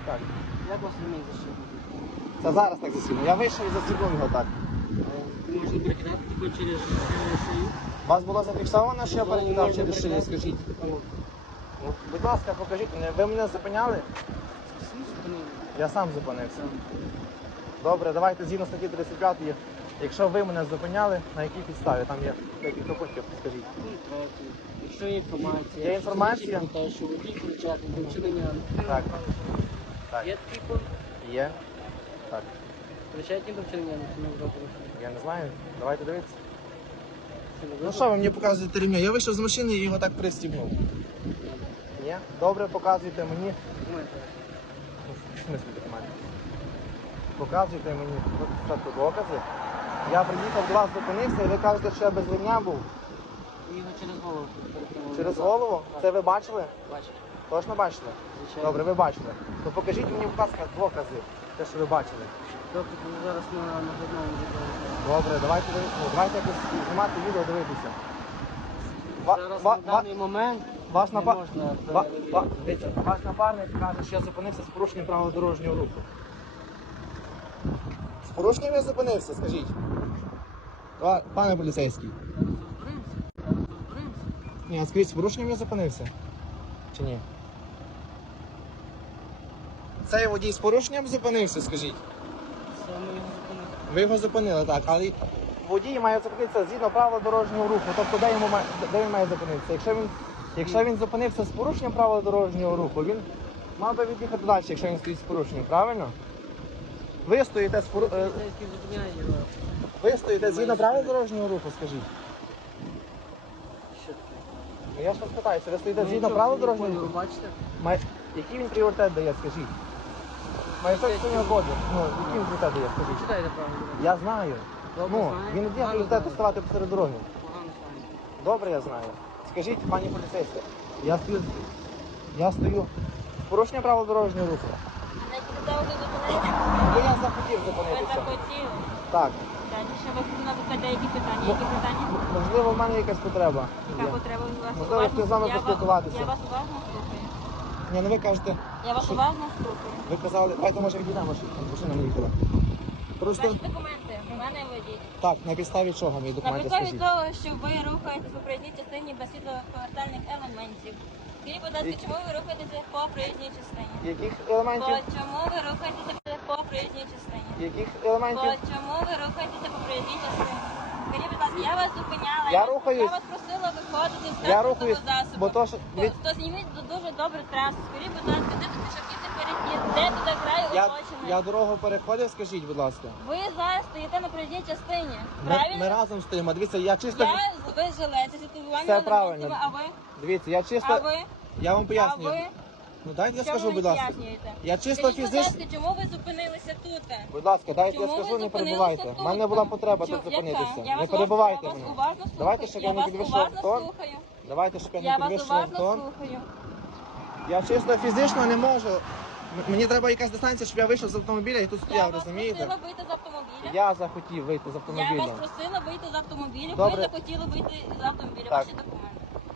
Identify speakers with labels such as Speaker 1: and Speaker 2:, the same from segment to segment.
Speaker 1: так.
Speaker 2: Як вас ремінь защитник?
Speaker 1: Це зараз так засібно. Я вийшов і застібнув його так.
Speaker 2: Можна перекидати таку через шию?
Speaker 1: Вас було зафіксовано, що я перекидав
Speaker 2: Можна
Speaker 1: через шию,
Speaker 2: перекидати.
Speaker 1: скажіть. Ну, будь ласка, покажіть мене. Ви мене зупиняли? Я сам зупинився. Добре, давайте згідно статті 35, якщо ви мене зупиняли, на якій підставі? Там є декілька пунктів, скажіть.
Speaker 2: Якщо є інформація,
Speaker 1: Є інформація?
Speaker 2: про те, що водій причетний до вчинення
Speaker 1: Так. Так.
Speaker 2: є такий пункт,
Speaker 1: Є? Так.
Speaker 2: причетні до вчинення адміністративного правопорушення.
Speaker 1: Я не знаю. Давайте дивитися.
Speaker 2: Це не
Speaker 1: Ну
Speaker 2: добре?
Speaker 1: що ви мені показуєте ремня? Я вийшов з машини і його так пристібнув. Ні? Добре, показуйте мені.
Speaker 2: Документи.
Speaker 1: В смислі документи? Показуйте мені спочатку докази. Я приїхав до вас, зупинився, і ви кажете, що я без ремня був.
Speaker 2: Його через голову перекинули.
Speaker 1: Через голову? Це ви бачили?
Speaker 2: Бачите.
Speaker 1: Точно бачили?
Speaker 2: Звичайно.
Speaker 1: Добре, ви бачили. То покажіть мені, будь ласка, докази, те, що ви бачили.
Speaker 2: Тобто ми зараз на наглядному відео.
Speaker 1: Добре, давайте якось знімати відео, дивитися.
Speaker 2: Зараз на даний момент
Speaker 1: Ваш
Speaker 2: не
Speaker 1: напарник
Speaker 2: можна
Speaker 1: ваш напарник каже, що я зупинився з порушенням правил дорожнього руху. З порушенням я зупинився, скажіть. Пане поліцейський. Ні, скажіть, з порушенням я зупинився? Чи ні? Цей водій з порушенням зупинився, скажіть.
Speaker 2: Це ми його зупинили.
Speaker 1: Ви його зупинили, так, але водій має зупинитися згідно правил дорожнього руху. Тобто, де він має зупинитися? Якщо він зупинився з порушенням правил дорожнього руху, він мав би від'їхати далі, якщо він стоїть з порушенням, правильно? Ви стоїте
Speaker 2: Поліцейський зупиняє його.
Speaker 1: ви стоїте згідно правил дорожнього руху, скажіть.
Speaker 2: Що таке?
Speaker 1: Ну, я ж вас питаюся, ви стоїте
Speaker 2: Ну,
Speaker 1: згідно
Speaker 2: що,
Speaker 1: правил
Speaker 2: ви
Speaker 1: дорожнього
Speaker 2: кольору
Speaker 1: руху?
Speaker 2: бачите?
Speaker 1: Який він пріоритет дає, скажіть? Маєток сьогодні году. Ну, який він пріоритет дає, скажіть?
Speaker 2: Читайте правильно.
Speaker 1: Я знаю.
Speaker 2: Добре,
Speaker 1: Ну,
Speaker 2: знаєте.
Speaker 1: він не дає
Speaker 2: Погано
Speaker 1: пріоритету
Speaker 2: знаєте.
Speaker 1: ставати посеред дороги.
Speaker 2: Погано знаєте.
Speaker 1: Добре, я знаю. Скажіть, пані поліцейська, я стою з порушенням правил дорожнього руху.
Speaker 3: А на підставі ви зупинилися?
Speaker 1: Бо я захотів
Speaker 3: Ви
Speaker 1: зупинитися.
Speaker 3: захотіли.
Speaker 1: Так.
Speaker 3: Далі ще ви хотіли запитати деякі питання. Які питання?
Speaker 1: Можливо, в мене якась потреба.
Speaker 3: Яка
Speaker 1: є.
Speaker 3: потреба у вас?
Speaker 1: Можливо, я хотів з вами поспілкуватися.
Speaker 3: Я вас уважно слухаю.
Speaker 1: Ні, ну ви кажете,
Speaker 3: Я вас
Speaker 1: що-
Speaker 3: уважно слухаю.
Speaker 1: ви казали, давайте може відійдемо, щоб машина не їхала. Просто
Speaker 3: Ваші документи в мене водіть.
Speaker 1: так, на підставі чого мої
Speaker 3: На
Speaker 1: документи
Speaker 3: підставі
Speaker 1: скажіть?
Speaker 3: того, що ви рухаєтесь по проїзній частині без світлоповертальних елементів. Скажіть, будь ласка, чому ви рухаєтеся по проїзній частині?
Speaker 1: Яких елементів?
Speaker 3: Чому ви рухаєтеся по проїзній частині?
Speaker 1: Яких елементів?
Speaker 3: Чому ви рухаєтеся по проїзній частині? Скажіть, будь ласка, я вас зупиняла,
Speaker 1: Я рухаюсь.
Speaker 3: я вас просила виходити з
Speaker 1: Я
Speaker 3: транспортного
Speaker 1: рухаюсь,
Speaker 3: засобу.
Speaker 1: бо то, що...
Speaker 3: То зніміть дуже добре трасу. Скажіть, будь ласка, де тут пішохідний перехід? Де туди край
Speaker 1: Я
Speaker 3: обочини?
Speaker 1: дорогу переходив, скажіть, будь ласка.
Speaker 3: Ви зараз стоїте на проїзній частині.
Speaker 1: Ми
Speaker 3: Правильно?
Speaker 1: разом стоїмо. Дивіться, я чисто...
Speaker 3: Ви жилете світловування
Speaker 1: Все правильно.
Speaker 3: елементами, а ви?
Speaker 1: Дивіться, я чисто...
Speaker 3: А ви?
Speaker 1: Я вам
Speaker 3: А
Speaker 1: пояснюю.
Speaker 3: ви?
Speaker 1: Ну дайте я
Speaker 3: Що
Speaker 1: скажу,
Speaker 3: ви
Speaker 1: будь ласка.
Speaker 3: пояснюєте?
Speaker 1: Я чисто
Speaker 3: Скажіть, будь
Speaker 1: фізично...
Speaker 3: ласка, чому ви зупинилися тут?
Speaker 1: Будь ласка, дайте я
Speaker 3: Чому ви
Speaker 1: скажу, не
Speaker 3: зупинилися
Speaker 1: перебувайте.
Speaker 3: тут?
Speaker 1: У мене була потреба
Speaker 3: Чому-
Speaker 1: тут
Speaker 3: яка?
Speaker 1: зупинитися.
Speaker 3: Я
Speaker 1: Не
Speaker 3: вас
Speaker 1: перебувайте
Speaker 3: уважно
Speaker 1: мене.
Speaker 3: слухаю.
Speaker 1: Давайте, щоб я не
Speaker 3: вас
Speaker 1: підвищував
Speaker 3: уважно
Speaker 1: тон.
Speaker 3: слухаю.
Speaker 1: Давайте, щоб я
Speaker 3: Я
Speaker 1: не
Speaker 3: вас
Speaker 1: підвищував
Speaker 3: уважно
Speaker 1: тон.
Speaker 3: слухаю.
Speaker 1: Я чисто фізично не можу. Мені треба якась дистанція, щоб я вийшов з автомобіля і тут
Speaker 3: Я
Speaker 1: стояв,
Speaker 3: вас
Speaker 1: розумієте?
Speaker 3: просила вийти з автомобіля.
Speaker 1: Я захотів вийти з
Speaker 3: Я
Speaker 1: автомобіля.
Speaker 3: вас просила вийти з автомобіля.
Speaker 1: Добре.
Speaker 3: Ви захотіли вийти з автомобіля.
Speaker 1: Так.
Speaker 3: Ваші документи.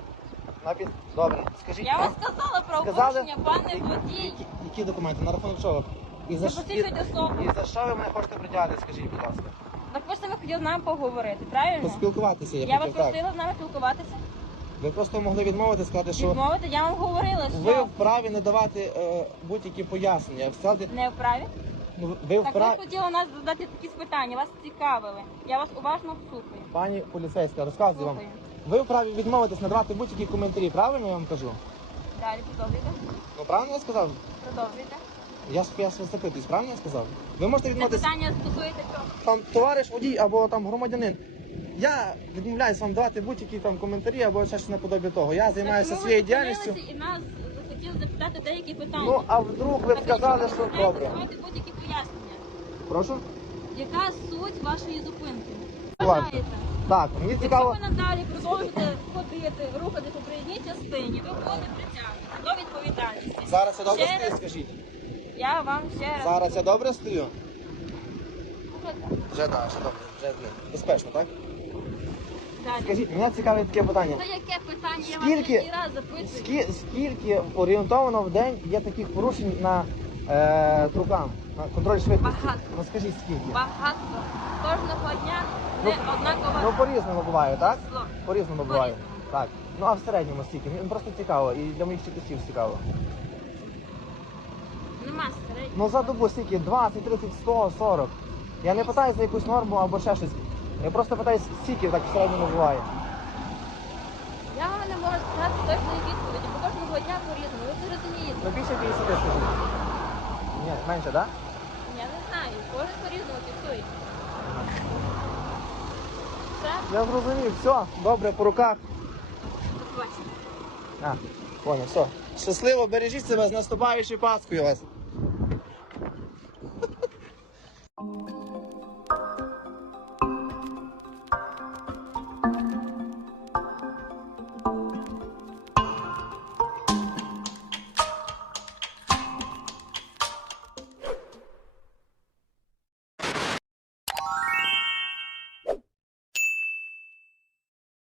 Speaker 1: Добре, скажіть.
Speaker 3: Я вам сказала про
Speaker 1: Сказали?
Speaker 3: порушення, пане водій.
Speaker 1: Які документи? На рахунок чого? І
Speaker 3: Ви посвідчуєте особу.
Speaker 1: і за що ви мене хочете притягати, скажіть, будь ласка?
Speaker 3: Так ви ж ви хотіли з нами поговорити, правильно?
Speaker 1: Поспілкуватися я
Speaker 3: Я вас
Speaker 1: хотів, так.
Speaker 3: просила з нами спілкуватися.
Speaker 1: Ви просто могли відмовити, сказати, що
Speaker 3: Відмовити, я вам говорила,
Speaker 1: ви
Speaker 3: що
Speaker 1: вправі не давати будь-які пояснення. Сказати,
Speaker 3: не вправі.
Speaker 1: ну, ви
Speaker 3: Так ви
Speaker 1: вправі...
Speaker 3: хотіли нас задати якісь питання, вас цікавили. Я вас уважно слухаю.
Speaker 1: Пані поліцейська, розказую вам.
Speaker 3: Слухаю.
Speaker 1: Ви вправі відмовитись надавати будь-які коментарі, правильно я вам кажу?
Speaker 3: Далі продовжуйте.
Speaker 1: Ну правильно я сказав?
Speaker 3: Продовжуйте.
Speaker 1: Я ж вас запитуюсь, правильно я сказав? Ви можете
Speaker 3: Це
Speaker 1: відмовитись,
Speaker 3: питання стосується чого?
Speaker 1: там товариш водій або там громадянин. Я відмовляюсь вам давати будь-які там коментарі або щось наподобі того. Я займаюся
Speaker 3: Так, чому
Speaker 1: своєю
Speaker 3: ви
Speaker 1: діяльністю.
Speaker 3: зупинилися і нас захотіли запитати деякі питання.
Speaker 1: Ну, а вдруг ви б
Speaker 3: Так,
Speaker 1: сказали,
Speaker 3: якщо ви
Speaker 1: що
Speaker 3: знаєте,
Speaker 1: добре.
Speaker 3: давайте будь-які пояснення.
Speaker 1: Прошу?
Speaker 3: Яка суть вашої зупинки?
Speaker 1: Ладно.
Speaker 3: Вважаєте?
Speaker 1: Так, мені
Speaker 3: Якщо
Speaker 1: цікаво.
Speaker 3: ви надалі продовжите ходити, рухати по проїзній частині, ви будете притягнути до відповідальності.
Speaker 1: Зараз я добре
Speaker 3: Ще
Speaker 1: стою,
Speaker 3: раз.
Speaker 1: скажіть.
Speaker 3: Я вам ще раз.
Speaker 1: Зараз я добре стою?
Speaker 3: Вже так.
Speaker 1: Вже так, вже добре, вже безпечно, так?
Speaker 3: Далі.
Speaker 1: Скажіть, мене цікавить таке питання.
Speaker 3: Це яке питання? Я
Speaker 1: Скільки-
Speaker 3: вас третій раз запитую.
Speaker 1: Скільки орієнтовано в день є таких порушень на трукам. Контроль швидкості.
Speaker 3: Багато.
Speaker 1: Ну скажіть скільки?
Speaker 3: Багато. Кожного дня
Speaker 1: Ну,
Speaker 3: не однаково.
Speaker 1: Ну по-різному буває, так?
Speaker 3: число.
Speaker 1: По-різному буває.
Speaker 3: По-різному.
Speaker 1: Так. Ну а в середньому скільки? Мені просто цікаво, і для моїх читачів цікаво.
Speaker 3: Нема середнього.
Speaker 1: Ну за добу скільки? 20, 30, 100, 40. Я не питаю за якусь норму або ще щось. Я просто питаю, скільки так в середньому буває.
Speaker 3: Я вам не можу сказати точної відповіді, бо кожного дня по-різному. Ви це розумієте?
Speaker 1: Ну більше 50 скажіть. Ні, менше, так?
Speaker 3: Я не знаю. Кожен по-різному фіксує. Все,
Speaker 1: Я зрозумів, все, добре, по руках.
Speaker 3: до побачення.
Speaker 1: Понял, все. Щасливо, бережіть себе з наступаючою Пасхою вас.